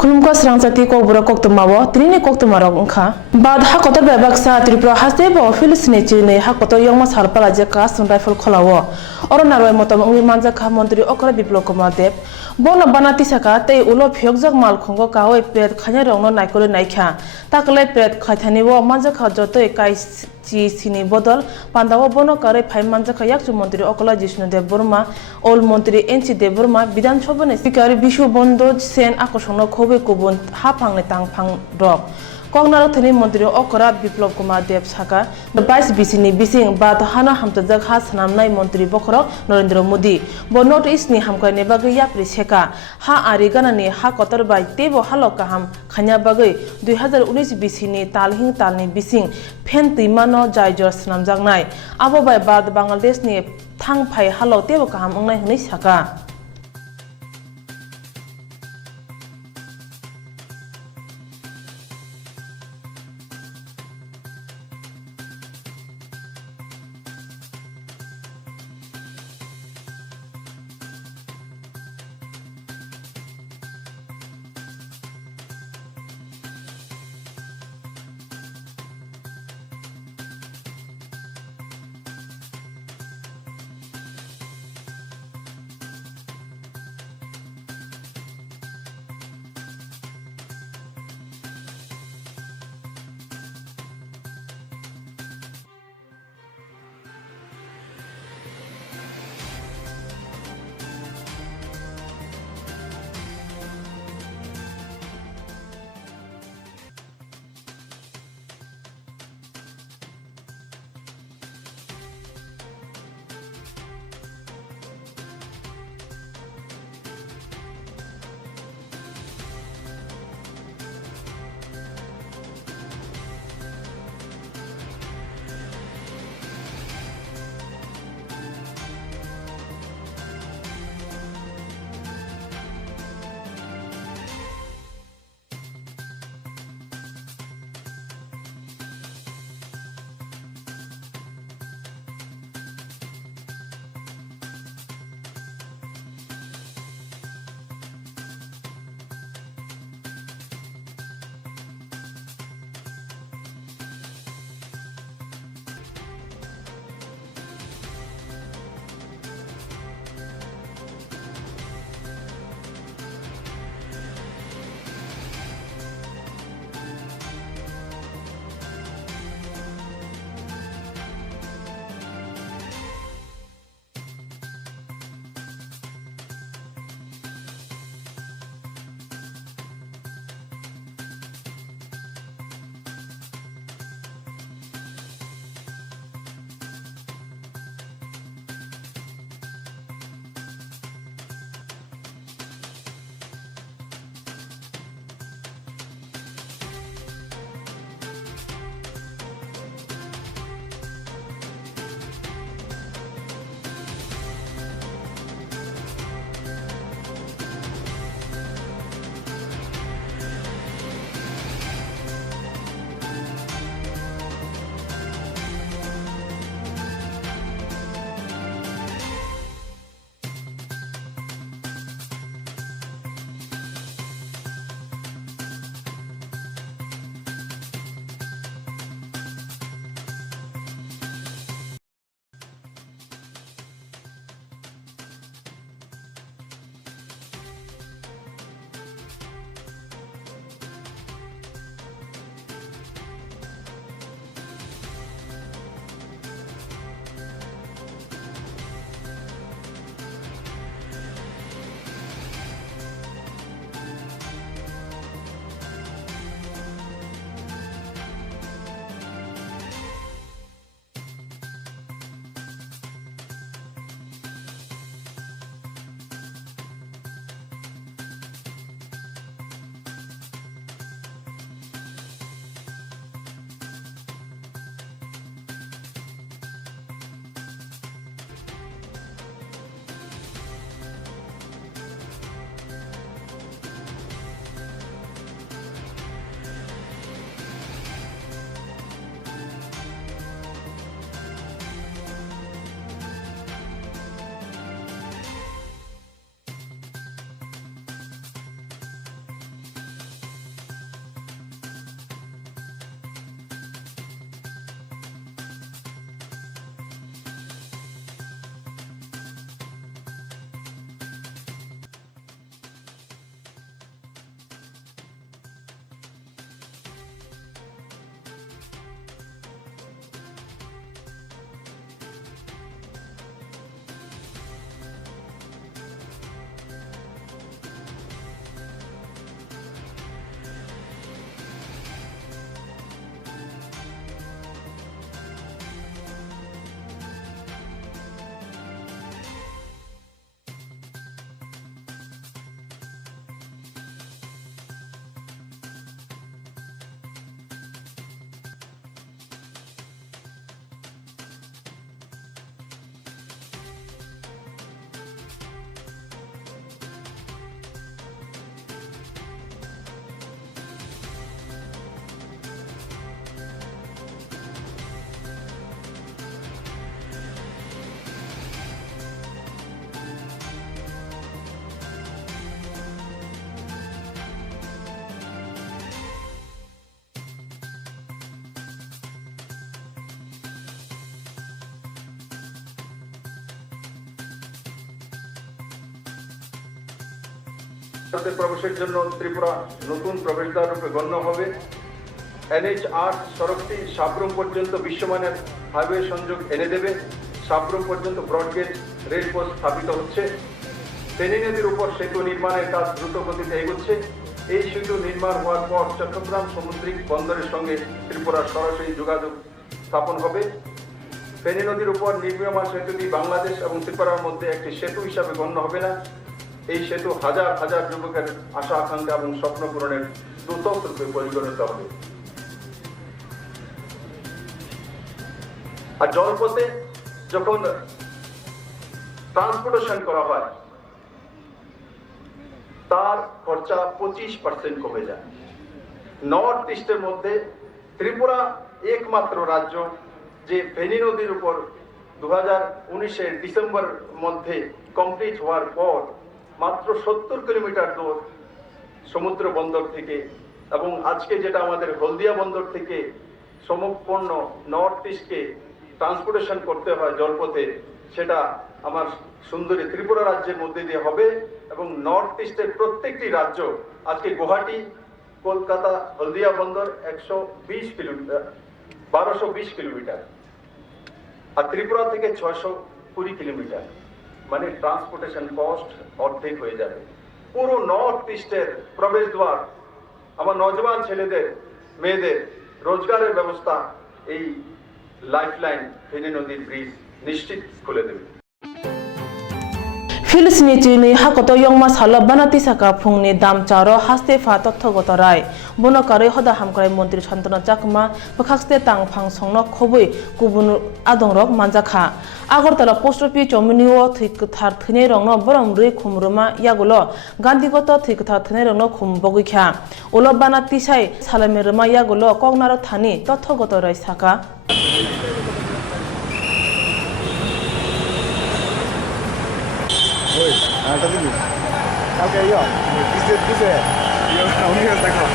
खुलुमखौ स्रांजाति Kokborok Koktwma wo trini Koktwma rok wngkha bad hakotor bai baksa Tripura haste bo filisni chini hakotor yongma sarpala je ka sun rifle kholawo oro narwai motom ungwi manjakha mantri okra biplop kumar dev bono banati saka tei ulo phyokjak mal khongo kawai pet khanya rongno naikole naikha takle pet khaithani wo manjakha jotoi kai chi sini bodol pandawo bono kare phai manjakha yakchu mantri okla jishnu dev burma ol mantri NC dev burma bidan sabha ni speaker bishu bondo sen akoshono khobe kubun haphang tangphang rok Koknaro thani mantri okra biplop kumar dev saka 22 bisini bising bat hana hamtajak ha sanamnai mantri bokrok Narendra Modi bo North East ni hamkaine bagui yapri seka ha ari ganani ha kotor bai tebo halo kaham khanya bagui 2019 bisini talhing talni bising phen tuimano jaijor sanamjaknai abo bai bad Bangladesh ni thangphai halo tebo kaham ongnai hnai saka ভারতে প্রবেশের জন্য ত্রিপুরা নতুন প্রবেশদ্বার রূপে গণ্য হবে। NH8 সড়কটি সাবরুম পর্যন্ত বিশ্বমানের হাইওয়ে সংযোগ এনে দেবে। সাবরুম পর্যন্ত ব্রডগেজ রেলপথ স্থাপিত হচ্ছে। ফেনী নদীর উপর সেতু নির্মাণের কাজ দ্রুত গতিতে এগোচ্ছে। এই সেতু নির্মাণ হওয়ার পর চট্টগ্রাম সামুদ্রিক বন্দরের সঙ্গে ত্রিপুরার সরাসরি যোগাযোগ স্থাপন হবে। ফেনী নদীর উপর নির্মীয়মান সেতুটি বাংলাদেশ এবং ত্রিপুরার মধ্যে একটি সেতু হিসাবে গণ্য হবে না। এই সেতু হাজার হাজার যুবকের আশা আকাঙ্ক্ষা এবং স্বপ্ন পূরণের দ্রুত রূপে পরিগণিত হবে। আর জলপথে যখন ট্রান্সপোর্টেশন করা হয় তার খরচা 25% কমে যায়। নর্থ ইস্টের মধ্যে ত্রিপুরা একমাত্র রাজ্য যে ফেনী নদীর উপর 2019 ডিসেম্বর মধ্যে কমপ্লিট হওয়ার পর মাত্র 70 কিলোমিটার দূর সমুদ্র বন্দর থেকে এবং আজকে যেটা আমাদের হলদিয়া বন্দর থেকে সম্পূর্ণ নর্থ ইস্টকে ট্রান্সপোর্টেশন করতে হয় জলপথে, সেটা আমার সুন্দরী ত্রিপুরা রাজ্যের মধ্যে দিয়ে হবে। এবং নর্থ ইস্টের প্রত্যেকটি রাজ্য আজকে গুয়াহাটি, কলকাতা, হলদিয়া বন্দর 1220 কিলোমিটার আর ত্রিপুরা থেকে 620 কিলোমিটার, মানে ট্রান্সপোর্টেশন কস্ট অর্ধেক হয়ে যাবে। পুরো নর্থ ইস্টের প্রবেশদ্বার আমার নজওয়ান ছেলেদের মেয়েদের রোজগারের ব্যবস্থা এই লাইফলাইন ফেনী নদীর ব্রিজ নিশ্চিত খুলে দেবে। ফিলসনি চিনি হাকতো ইয়ংমা সালব বানাতি সাকা ফুংনি দাম চারো হাস্তে ফা তথ্যগত রায় বনকারে হদা হামকায় মন্ত্রী শান্তনা চাকমা বখাকস্তে তাং ফাং সংনক খবই গুবুন আদংরক মানজাখা আগরতলা পোস্ট অফিস চমিনিও থিকথার থিনে রংনো বরম রে খুমরুমা ইয়াগুলো গান্ধীগত থিকথার থিনে রংনো খুম বগিখা উলব বানাতি সাই সালামে রমা ইয়াগুলো কগনার থানি তথ্যগত রায় সাকা Oi, tá vindo. Ok, aí, ó. Quiser. E eu não ia estar com.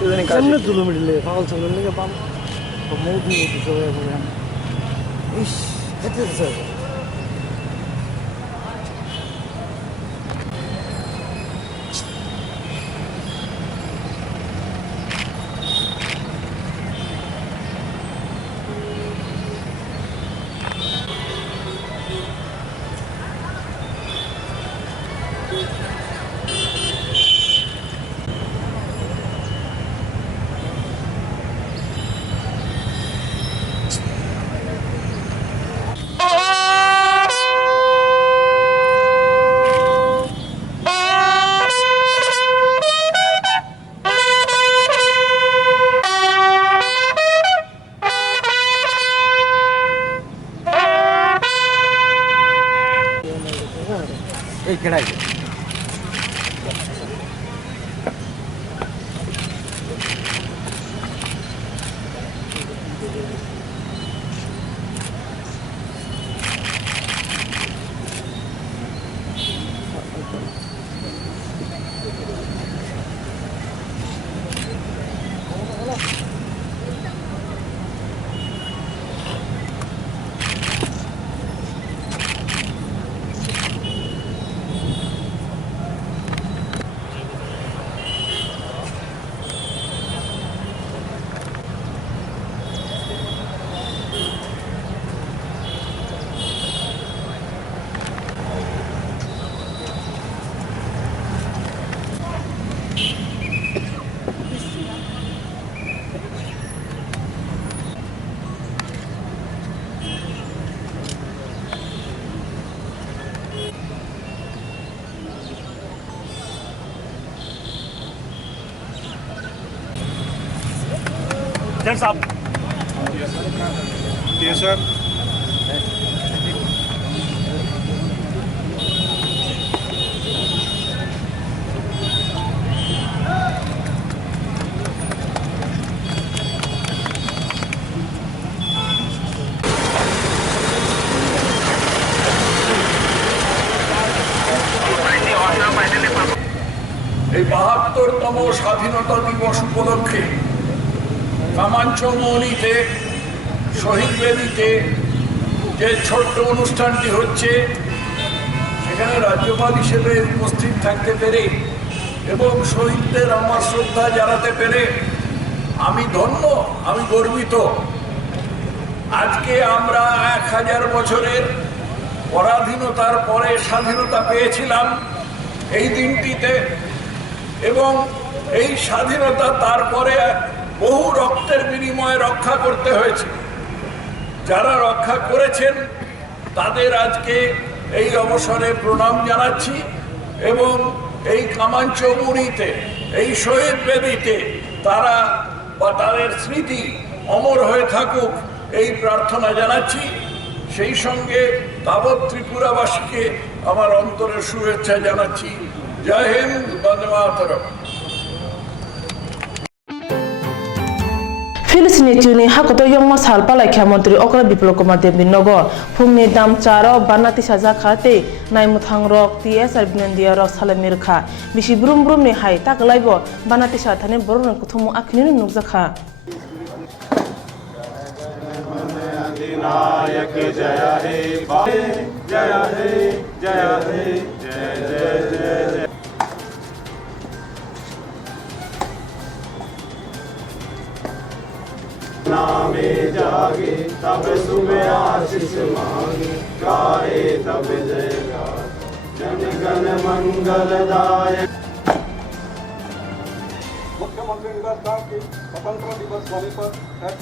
কেমনে তুলো মিটলে পাগল চলে লেগে পাম মৌ দিয়ে চলে পড়ে ইস খেতে স্যার এই কেড়াই Hands up. Yes, sir. এই ৭২তম স্বাধীনতা দিবস উপলক্ষে কামাঞ্চমৌলিতে শহীদ বেদিতে যে ছোট্ট অনুষ্ঠানটি হচ্ছে সেখানে রাজ্যপাল হিসেবে উপস্থিত থাকতে পেরে এবং শহীদদের আমার শ্রদ্ধা জানাতে পেরে আমি ধন্য, আমি গর্বিত। আজকে আমরা ১০০০ বছরের পরাধীনতার পরে স্বাধীনতা পেয়েছিলাম এই দিনটিতে, এবং এই স্বাধীনতা তারপরে বহু রক্তের বিনিময়ে রক্ষা করতে হয়েছে। যারা রক্ষা করেছেন তাদের আজকে এই অবসরে প্রণাম জানাচ্ছি এবং এই কামাঞ্চমুড়িতে এই শহীদ বেদিতে তারা বা তাদের স্মৃতি অমর হয়ে থাকুক এই প্রার্থনা জানাচ্ছি। সেই সঙ্গে তাবৎ ত্রিপুরাবাসীকে আমার অন্তরের শুভেচ্ছা জানাচ্ছি। জয় হিন্দ, বন্দে মাতরম। ফিলিস্তিনি হাকতো ইয়ংমা সালপালাই খ্যামন্ত্রী অকরা বিপ্লব কুমার দেবনি নগর ফুংনি দাম চার বানাতি সাজা খাতে নাইমুথাং রক টিএস আর বিনন্দিয়া রক সালামির খা বিশি ব্রুম ব্রুম নি হাই তাকলাইব বানাতি সাথানে বরন কুথুমু আখিনি নুকজাখা नायक जय हे जय हे जय हे जय जय जय जय नामे जागे तब सुबह आशीष मांगे गाए तब जयकार जन गण मंगलदायक। मुख्यमंत्री निवास स्थान के स्वतंत्रता दिवस होने पर हेड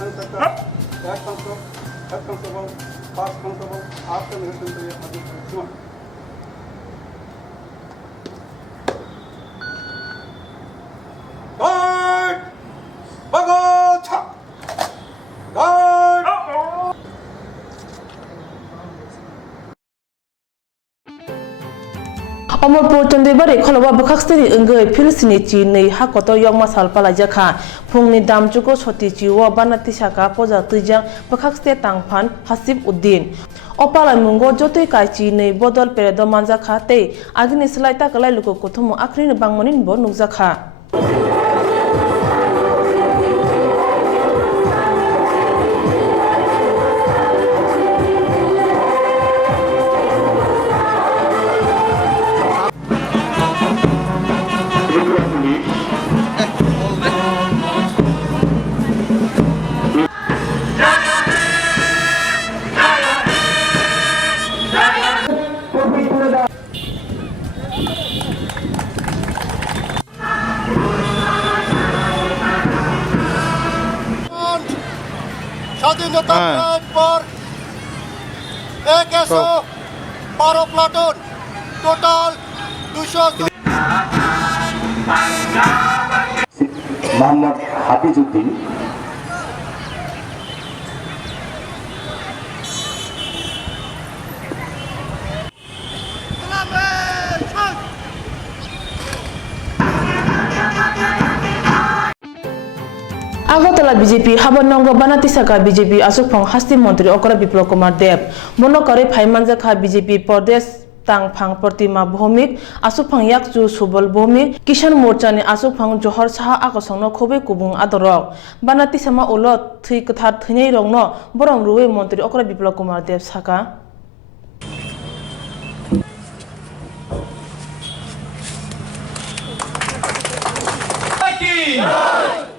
कांस्टेबल फास्ट कांस्टेबल आपका निरीक्षण के लिए अधिक অমরপুর চন্দ্রবাড়ি খলবা বখাকস্তেরি অঙ্গৈ ফিলিস্তিনি চিনি হাকতো ইয়ংমা সালপালা জাখা ফুংনি দামচুকো সতি চিও বানাতি সাকা পজা তুইজাং বখাকস্তে তাংফান হাসিব উদ্দিন অপালা মুঙ্গো যতই কাই চিনি বদল পেরেদ মানজাখা তে আগিনি সলাইতা কলাই লুকো কুথুমু আখরিনি বাংমনিন ব নুকজাখা স্বাধীনতা প্রায়ের পর 112 platoon total 200 Mohammad Hafizuddin Agartala BJP হাবনঙ্গ বানাতিসাকা বিজেপি আসুকফং হাস্তি মন্ত্রী অকরা বিপ্লব কুমার দেব মনকারে ফাইমানজাখা বিজেপি প্রদেশ तांगफां प्रतिमा भौमिक आसुफां याकजु सुबल भौमिक किसान मोर्चानि आसुफां जहर साहा आकसंनो खोबे कुबुं आदरक बानाति सामा उलो थै कथार थैनै रंनो बरं रुवे मन्त्री अकरा बिप्लव कुमार देव साका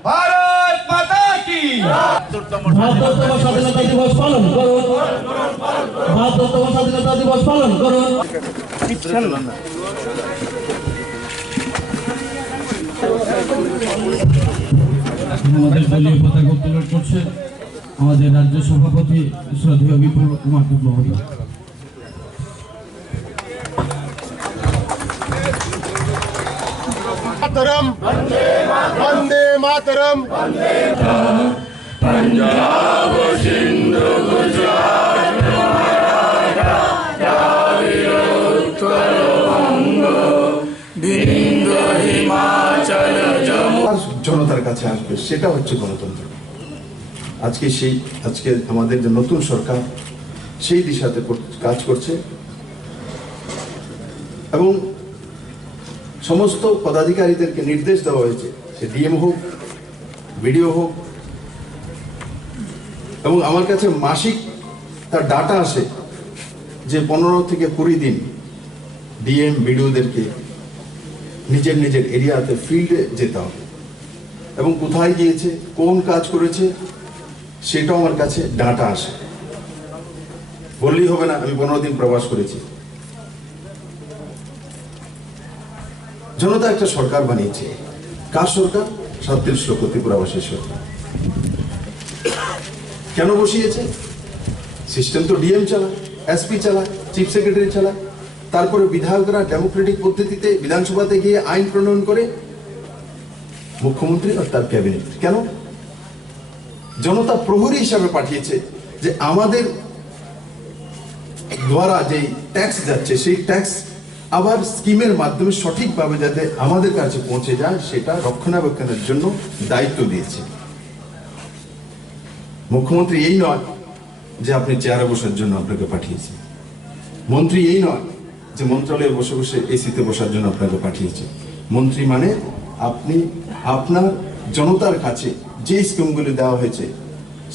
भारत माता की भारतोत्तम स्वाधीनता दिवस पालन करो भारतोत्तम स्वाधीनता दिवस पालन करो আমাদের দলীয় পতাকা উত্তোলন করছে আমাদের রাজ্য সভাপতি শ্রদ্ধেয় বিপ্লব কুমার দেব মহোদয় मातरम वंदे मातरम पंजाब सिंधु गुजरात उत्तर बंग विंध्य हिमाचल जम्मू জনতার কাছে আসবে সেটা হচ্ছে গণতন্ত্র আজকে আমাদের যে নতুন সরকার সেই দিশাতে কাজ করছে এবং সমস্ত পদাধিকারীদেরকে নির্দেশ দেওয়া হয়েছে সে ডিএম হোক ভিডিও হোক এবং আমার কাছে মাসিক তার ডাটা আসে যে 15 থেকে 20 দিন ডিএম ভিডিওদেরকে নিজের এরিয়াতে ফিল্ডে যেতে হবে এবং কোথায় গিয়েছে কোন কাজ করেছে সেটাও আমার কাছে ডাটা আসে বললেই হবে না আমি 15 দিন প্রবাস করেছি জনতা একটা সরকার বানিয়েছে কার সরকার 37 লক্ষ ত্রিপুরাবাসীর সরকার কেন বসিয়েছে সিস্টেম তো ডিএম চালায় এসপি চালায় চিফ সেক্রেটারি চালায় তারপরে বিধায়করা ডেমোক্রেটিক পদ্ধতিতে বিধানসভাতে গিয়ে আইন প্রণয়ন করে মুখ্যমন্ত্রী আর তার ক্যাবিনেট কেন জনতা প্রহরী হিসাবে পাঠিয়েছে যে আমাদের দ্বারা যে ট্যাক্স যাচ্ছে সেই ট্যাক্স আবার স্কিমের মাধ্যমে সঠিকভাবে যাতে আমাদের কাছে পৌঁছে যায় সেটা রক্ষণাবেক্ষণের জন্য দায়িত্ব দিয়েছে মুখ্যমন্ত্রী এই নয় যে আপনি চেয়ারে বসার জন্য আপনাকে পাঠিয়েছে মন্ত্রী এই নয় যে মন্ত্রণালয়ে বসে বসে এসিতে বসার জন্য আপনাকে পাঠিয়েছে মন্ত্রী মানে আপনি আপনার জনতার কাছে যে স্কিমগুলি দেওয়া হয়েছে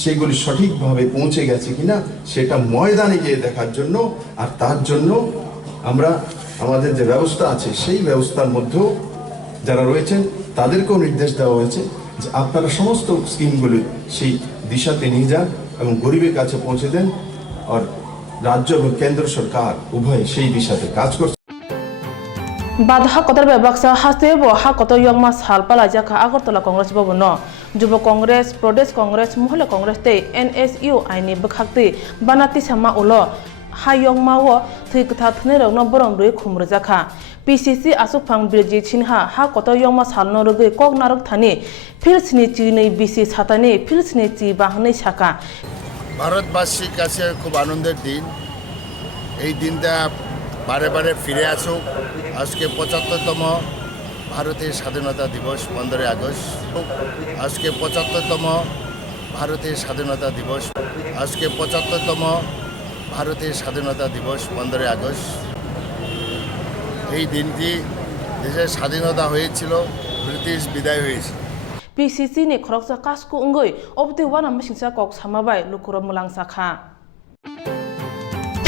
সেগুলি সঠিকভাবে পৌঁছে গেছে কিনা সেটা ময়দানে গিয়ে দেখার জন্য আর তার জন্য আমরা আমাদের যে ব্যবস্থা আছে সেই ব্যবস্থার মধ্যেও যারা রয়েছেন তাদেরকেও নির্দেশ দেওয়া হয়েছে যে আপনারা সমস্ত স্কিমগুলি সেই দিশাতে নিয়ে যান এবং গরিবের কাছে পৌঁছে দেন আর রাজ্য এবং কেন্দ্র সরকার উভয় সেই দিশাতে কাজ করছে বাধা কতর ব্যবসা হাসতে বহা কত ইয়ংমা সালপালা জাখা আগরতলা কংগ্রেস ভবন যুব কংগ্রেস প্রদেশ কংগ্রেস মহিলা কংগ্রেস তে এনএসইউ আইনি বখাকতে বানাতি সামা উলো हायंगमाओ थैकथा थनेरंनो बरंब्रै खुमरजाखा पिसिसि आसुकफां बिरजि छिनहा हा कत यंगमा सालनो रगै कक नारक थानि फिल्सनि चिनै बिसि सातानि फिल्सनि चि बाहनै साका ভারতবাসীর কাছে খুব আনন্দের দিন এই দিনটা বারে বারে ফিরে আসুক আজকে 75তম ভারতের স্বাধীনতা দিবস 15 আগস্ট আজকে 75তম ভারতের স্বাধীনতা দিবস আজকে 75তম ভারতের স্বাধীনতা দিবস 15 আগস্ট এই দিনটি দেশের স্বাধীনতা হয়েছিল ব্রিটিশ বিদায় হয়েছিল PCC ni khoroksa kasku ungoi obte wana mashingsa kok samabai lukuro mulangsakha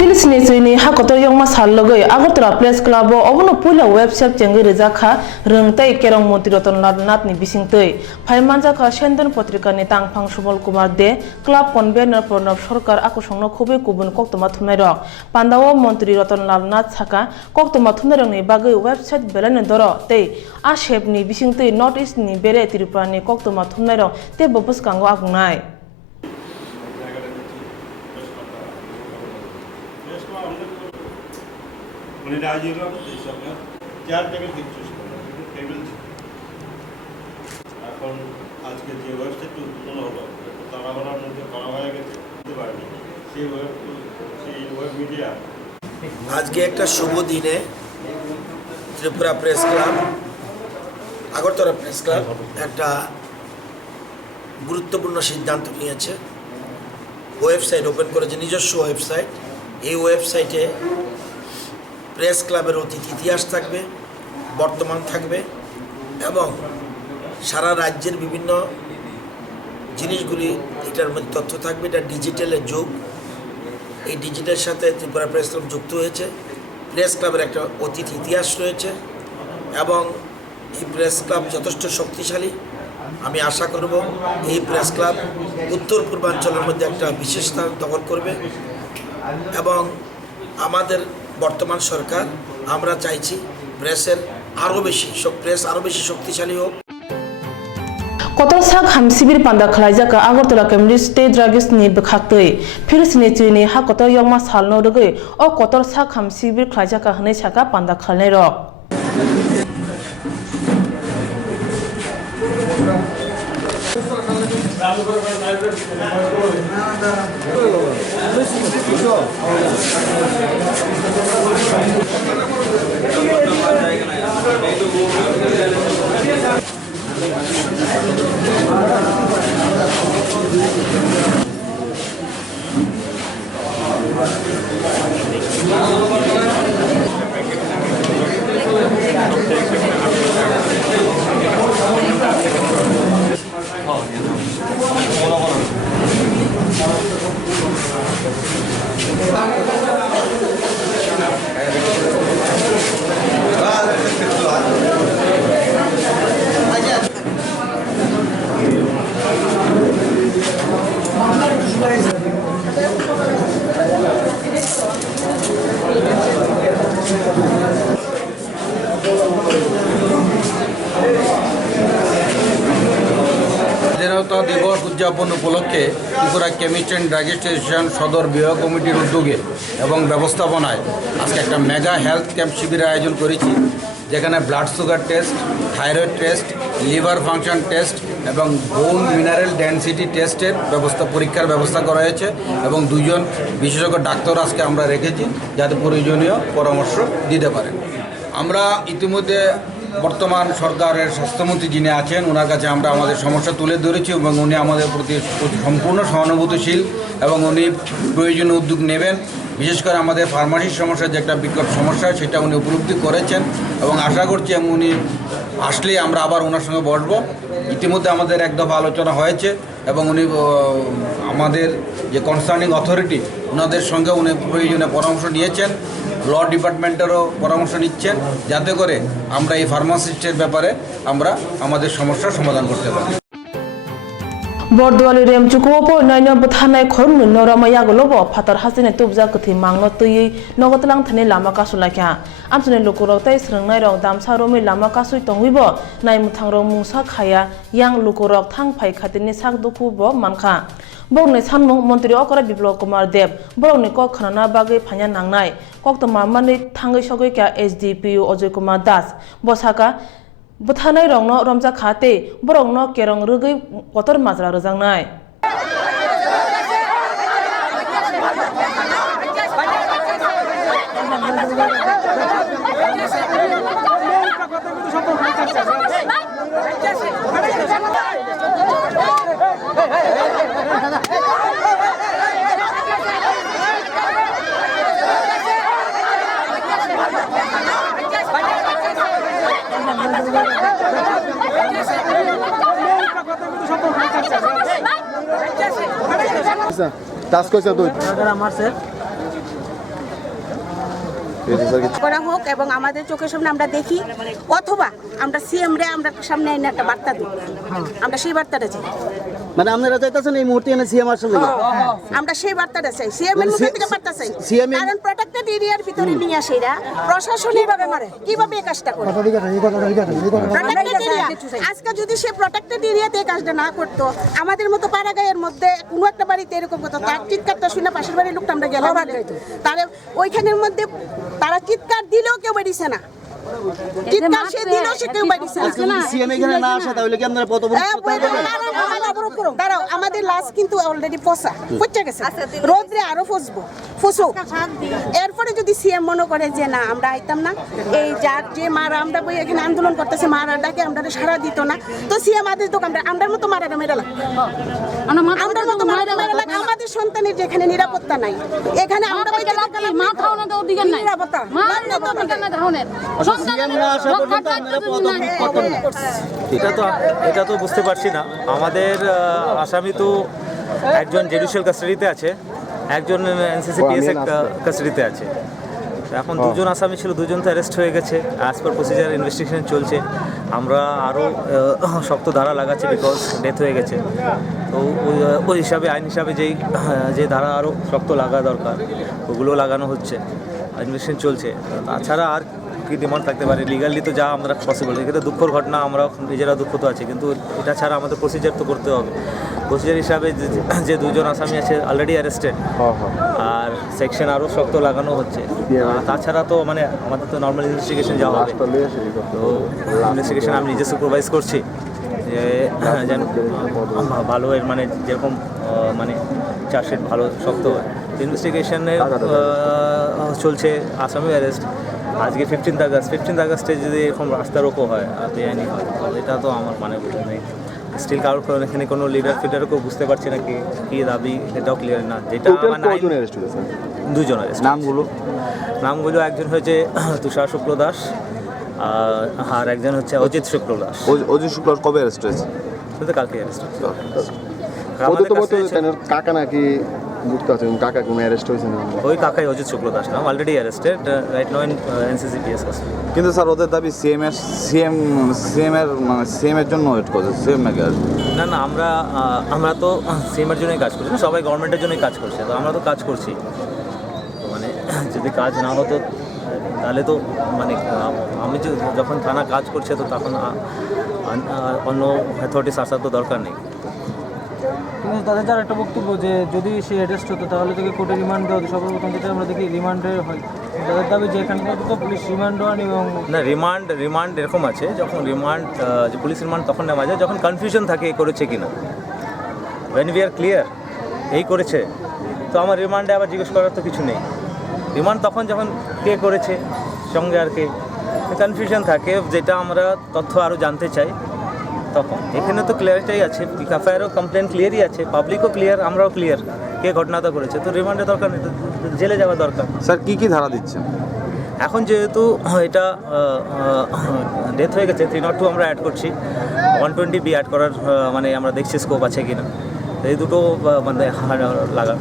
Filisni sini hakotor yongma sallogoi Agartala Place Club obono puila website chengi rejakha rengtai kerong mantri Ratan Lalnath ni bisingtei phaimanjaka Shendan Potrika ni Tangphang Subal Kumar de club convener Pranab Sarkar akosongno khobe kubun Koktwma thumnairok pandao mantri Ratan Lalnath saka Koktwma thumnairok ni bagoi website belane doro tei a shep ni bisingtei North East ni bere Tripura ni Koktwma thumnairok te bobuskango agungnai উনি রাজি হলাম আপনার chair table কিছু table এখন আজকে যে website উদ্বোধন হলো তাড়াহুড়ার মধ্যে করা হয়ে গেছে বুঝতে পারিনি সেই ওয়েব মিডিয়া আজকে একটা শুভ দিনে Tripura press club Agartala press club একটা গুরুত্বপূর্ণ সিদ্ধান্ত নিয়েছে। ওয়েবসাইট ওপেন করেছে, নিজস্ব ওয়েবসাইট। এই ওয়েবসাইটে প্রেস ক্লাবের অতীত ইতিহাস থাকবে, বর্তমান থাকবে এবং সারা রাজ্যের বিভিন্ন জিনিসগুলি এটার মধ্যে তথ্য থাকবে। এটা ডিজিটালের যুগ। এই ডিজিটালের সাথে ত্রিপুরা প্রেস ক্লাব যুক্ত হয়েছে। প্রেস ক্লাবের একটা অতীত ইতিহাস রয়েছে এবং এই প্রেস ক্লাব যথেষ্ট শক্তিশালী। আমি আশা করব এই প্রেস ক্লাব উত্তর পূর্বাঞ্চলের মধ্যে একটা বিশেষ স্থান দখল করবে এবং আমাদের বর্তমান সরকার আমরা চাইছি প্রেস আরও বেশি শক্তিশালী হোক। কতল সাক হামসিবির পান্ডা খালাইজাকা আগরতলা কেমরি স্টেট ড্রাগিস নি বখাতৈ ফিরস নি চিনি হা কত ইয়ংমা সালনো রগৈ ও কতল সাক হামসিবির খালাইজাকা হनै সাকা পান্ডা খালनै রক স্বাধীনতা দিবস উদযাপন উপলক্ষে Tripura chemist and drug station সদর ব্যয় কমিটির উদ্যোগে এবং ব্যবস্থাপনায় আজকে একটা মেগা হেলথ ক্যাম্প শিবিরের আয়োজন করেছি, যেখানে blood sugar test, thyroid test, liver function test এবং বোন মিনারেল ডেনসিটি টেস্টের পরীক্ষার ব্যবস্থা করা হয়েছে এবং 2 জন বিশেষজ্ঞ ডাক্তার আজকে আমরা রেখেছি যাতে প্রয়োজনীয় পরামর্শ দিতে পারেন। আমরা ইতিমধ্যে বর্তমান সরকারের স্বাস্থ্যমন্ত্রী যিনি আছেন ওনার কাছে আমরা আমাদের সমস্যা তুলে ধরেছি এবং উনি আমাদের প্রতি সম্পূর্ণ সহানুভূতিশীল এবং উনি প্রয়োজনীয় উদ্যোগ নেবেন। বিশেষ করে আমাদের ফার্মাসির সমস্যা যে একটা বিকট সমস্যা সেটা উনি উপলব্ধি করেছেন এবং আশা করছি উনি আসলেই আমরা আবার ওনার সঙ্গে বসবো। ইতিমধ্যে আমাদের এক দফা আলোচনা হয়েছে এবং উনি আমাদের যে কনসার্নিং অথরিটি ওনাদের সঙ্গে উনি প্রয়োজনীয় পরামর্শ নিয়েছেন, ল ডিপার্টমেন্টেরও পরামর্শ নিচ্ছেন যাতে করে আমরা এই ফার্মাসিস্টের ব্যাপারে আমরা আমাদের সমস্যার সমাধান করতে পারি। বর্দওয়ালি রেম চুকুওপো নয়ন বথানাই খরম নরমায়া গলব ফাতার হাসিনে তুবজা কথি মাংনো তুই নগতলাং থানি লামা কাসুলাখ্যা আমসুনে লুকুরকতাই স্রংনাই রক দামসা রমি লামা কাসুই তংবিব নাই মুথাং রং মুংसा खाया yang लुकुरक थां फाइ खातिनि साक दुखु ब मानखा बरनि सानमुं मन्त्रि अकरा बिप्लव कुमार देव बरनि क खनाना बागै फाया नांनाय कक्तमा मानै थांगै सगै क्या SDPU अजय कुमार दास बसाका बुथानाय रंनो रमजा खाते बरंनो केरं रगै कतर माजरा रजांनाय করা হোক এবং আমাদের চোখের সামনে আমরা দেখি অথবা আমরা সিএম রে আমরা সামনে একটা বার্তা দিই, আমরা সেই বার্তাটা চাই। মানে আপনারা চাইতেছেন এই মুহূর্তে এনে সিএম আসলে আমরা সেই বার্তাটা চাই সিএম এর মুখ থেকে বার্তা চাই কারণ প্রোটেক্টেড এরিয়ার ভিতরে নিয়ে আসেরা প্রশাসনিক ভাবে কিভাবে এই কাজটা করে প্রোটেক্টেড এরিয়া আজকে যদি সে প্রোটেক্টেড এরিয়াতে এই কাজটা না করতো আমাদের মতো পাড়াগাঁয়ের মধ্যে কোনো একটা বাড়িতে এরকম করতো তার চিৎকারটা শুনে পাশের বাড়ির লোকটা আমরা গেলাম তাহলে ওইখানের মধ্যে তারা চিৎকার দিলেও কেউ বেরিয়েছে না চিৎকার সে দিলেও সে কেউ বেরিয়েছে না সিএম এখানে না আসে তাহলে কি আপনারা কত দাঁড়াও আমাদের লাশ কিন্তু অলরেডি পচে গেছে রোদ্রে আরো ফসবো এরপরে যদি সিএম মনে করে যে না আমরা আইতাম না এই যার যে মারা আমরা বই এখানে আন্দোলন করতেছে মারা ডাকে আমরা সারা দিত না তো সিএম আদেশ দোক আমরা মতো মারাটা মেরে লাগ আমরা মতো মারাটা মেরে লাগ আমাদের সন্তানের যেখানে নিরাপত্তা নাই এখানে আমরা নিরাপত্তা এটা তো বুঝতে পারছি না আমাদের আসামি তো একজন জুডিশিয়াল কাস্টাডিতে আছে একজন এনসিসিপিএস এর কাস্টাডিতে আছে এখন দুজন আসামি ছিল দুজন তো অ্যারেস্ট হয়ে গেছে অ্যাজ পার প্রসিজার ইনভেস্টিগেশন চলছে আমরা আরও শক্ত ধারা লাগাচ্ছি বিকজ ডেথ হয়ে গেছে তো ওই হিসাবে আইন হিসাবে যে ধারা আরও শক্ত লাগা দরকার ওগুলো লাগানো হচ্ছে ইনভেস্টিগেশন চলছে তাছাড়া আর কি ডিমান্ড থাকতে পারে লিগালি তো যা আমরা পসিবল এটা দুঃখর ঘটনা আমরা নিজেরা দুঃখ তো আছে কিন্তু এটা ছাড়া আমাদের প্রসিজার তো করতে হবে প্রসিজার হিসাবে যে দুজন আসামি আছে অলরেডি অ্যারেস্টেড আর সেকশন আরও শক্ত লাগানো হচ্ছে তাছাড়া তো মানে আমাদের তো নর্মাল ইনভেস্টিগেশন যাওয়া হবে তো ইনভেস্টিগেশন আমি নিজে সুপারভাইজ করছি যে যেন ভালো এর মানে যেরকম মানে চার্জশিট ভালো শক্ত হয় ইনভেস্টিগেশনে চলছে আসামি অ্যারেস্ট আজকে 15 আগস্টে যদি এরকম রাস্তা রোকো হয় বেআইনি হয় এটা তো আমার মানে বুঝতে নেই স্টিল কারোর এখানে কোনো লিডার ফিডারও কেউ বুঝতে পারছি না কি দাবি এটাও ক্লিয়ার না যেটা দুজন অ্যারেস্ট নামগুলো একজন হয়েছে তুষার শুক্ল দাস আর একজন হচ্ছে অজিত শুক্ল দাস অজিত শুক্ল কবে অ্যারেস্ট হয়েছে কালকে অ্যারেস্ট হয়েছে কাকা নাকি মুক্ত আছে কাকা কোনো অ্যারেস্ট হয়েছে না ওই কাকাই অজিত শুক্ল দাস নাম already arrested right now in NCCPS custody কিন্তু স্যার ওদের দাবি সিএম এর জন্য ওয়েট করছে সিএম নাকি না আমরা তো সিএমের জন্যই কাজ করছি না সবাই গভর্নমেন্টের জন্যই কাজ করছে তো আমরা তো কাজ করছি মানে যদি কাজ না হতো তাহলে তো মানে আমি যখন থানা কাজ করছে তো তখন অন্য অথরিটিস আসার তো দরকার নেই কিন্তু তাদের যার একটা বক্তব্য যে যদি সে অ্যারেস্ট হতো তাহলে থেকে কোর্টে রিমান্ড দেওয়া হতো সর্বপ্রথম যেটা আমরা দেখি রিমান্ডে হয় তাদের দাবি যে এখানে তো পুলিশ রিমান্ড হন এবং না রিমান্ড এরকম আছে যখন যে পুলিশ রিমান্ড তখন নেওয়া যায় যখন কনফিউশন থাকে এ করেছে কি না ওয়েন উই আর ক্লিয়ার এই করেছে তো আমার রিমান্ডে আবার জিজ্ঞেস করার তো কিছু নেই রিমান্ড তখন যখন কে করেছে সঙ্গে আর কে কনফিউশন থাকে যেটা আমরা তথ্য আরও জানতে চাই তখন এখানে তো ক্লিয়ারিটাই আছে এফআইআরও কমপ্লেন ক্লিয়ারই আছে পাবলিকও ক্লিয়ার আমরাও ক্লিয়ার কে ঘটনাটা করেছে তো রিমান্ডের দরকার নেই জেলে যাওয়া দরকার স্যার কি ধারা দিচ্ছেন এখন যেহেতু এটা ডেথ হয়ে গেছে 302 আমরা অ্যাড করছি 120B অ্যাড করার মানে আমরা দেখছি স্কোপ আছে কিনা এই দুটো মানে লাগা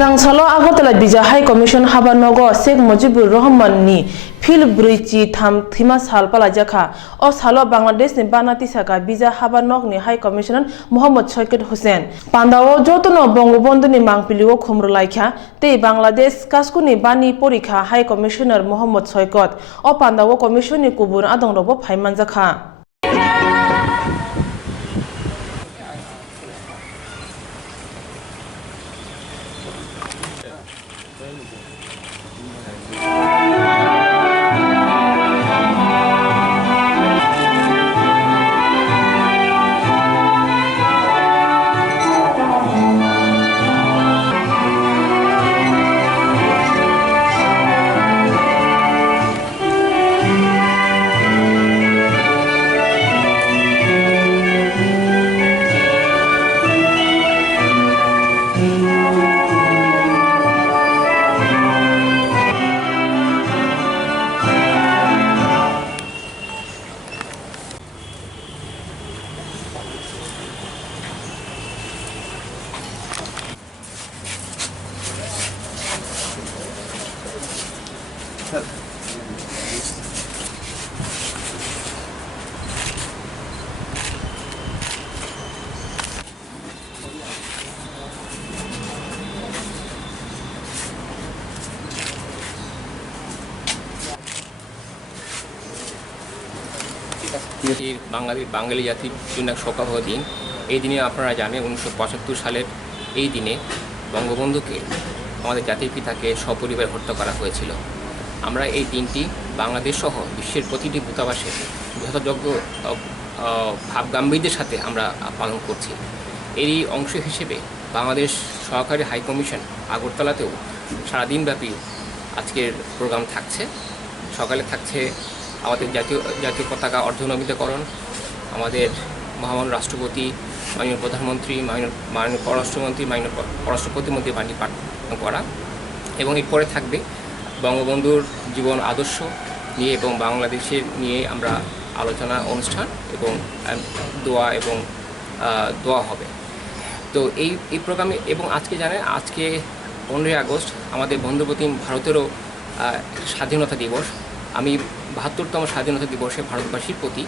Srangsalo Agotala Bija High Commission Habanogo Sheikh Mujibur Rahman ni Phil Brichi Tham Thimas Halpala Jaka O Salo Bangladesh ni Banati Saka Bija Habanog ni High Commissioner Muhammad Shakir Hussain Pandawo Jotono Bangobondu ni Mangpiliwo Khumrulaikha Te Bangladesh Kaskuni Bani Porikha High Commissioner Muhammad Shoykot O Pandawo Commission ni Kubur Adong Robo Phaiman Jaka বাঙালি জাতির জন্য এক শোকাবহ দিন। এই দিনে আপনারা জানেন 1975 সালের এই দিনে বঙ্গবন্ধুকে, আমাদের জাতির পিতাকে সপরিবারে হত্যা করা হয়েছিল। আমরা এই দিনটি বাংলাদেশ সহ বিশ্বের প্রতিটি দূতাবাসে যথাযোগ্য ভাবগাম্ভীর্যের সাথে আমরা পালন করছি। এরই অংশ হিসেবে বাংলাদেশ সহকারী হাইকমিশন আগরতলাতেও সারাদিনব্যাপী আজকের প্রোগ্রাম থাকছে। সকালে থাকছে আমাদের জাতীয় পতাকা অর্ধনমিতকরণ, আমাদের মহামান্য রাষ্ট্রপতি, মাননীয় প্রধানমন্ত্রী, মাননীয় পররাষ্ট্রমন্ত্রী, মাননীয় পররাষ্ট্র প্রতিমন্ত্রী বাণী পাঠ করা, এবং এরপরে থাকবে বঙ্গবন্ধুর জীবন আদর্শ নিয়ে এবং বাংলাদেশের নিয়ে আমরা আলোচনা অনুষ্ঠান এবং দোয়া হবে। তো এই প্রোগ্রামে, এবং আজকে জানেন আজকে 15ই আগস্ট আমাদের বন্ধুপ্রতিম ভারতেরও স্বাধীনতা দিবস। আমি 72তম স্বাধীনতা দিবসে ভারতবাসীর প্রতি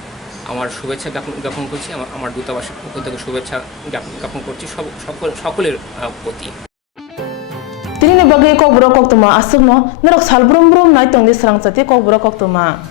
আমার শুভেচ্ছা জ্ঞাপন করছি, আমার দূতাবাসের পক্ষ থেকে শুভেচ্ছা জ্ঞাপন করছি সকলের প্রতি। Tini bagi Kokborok Koktwma asukno nerok salbrum brum nai tongdi sarang jati Kokborok Koktwma.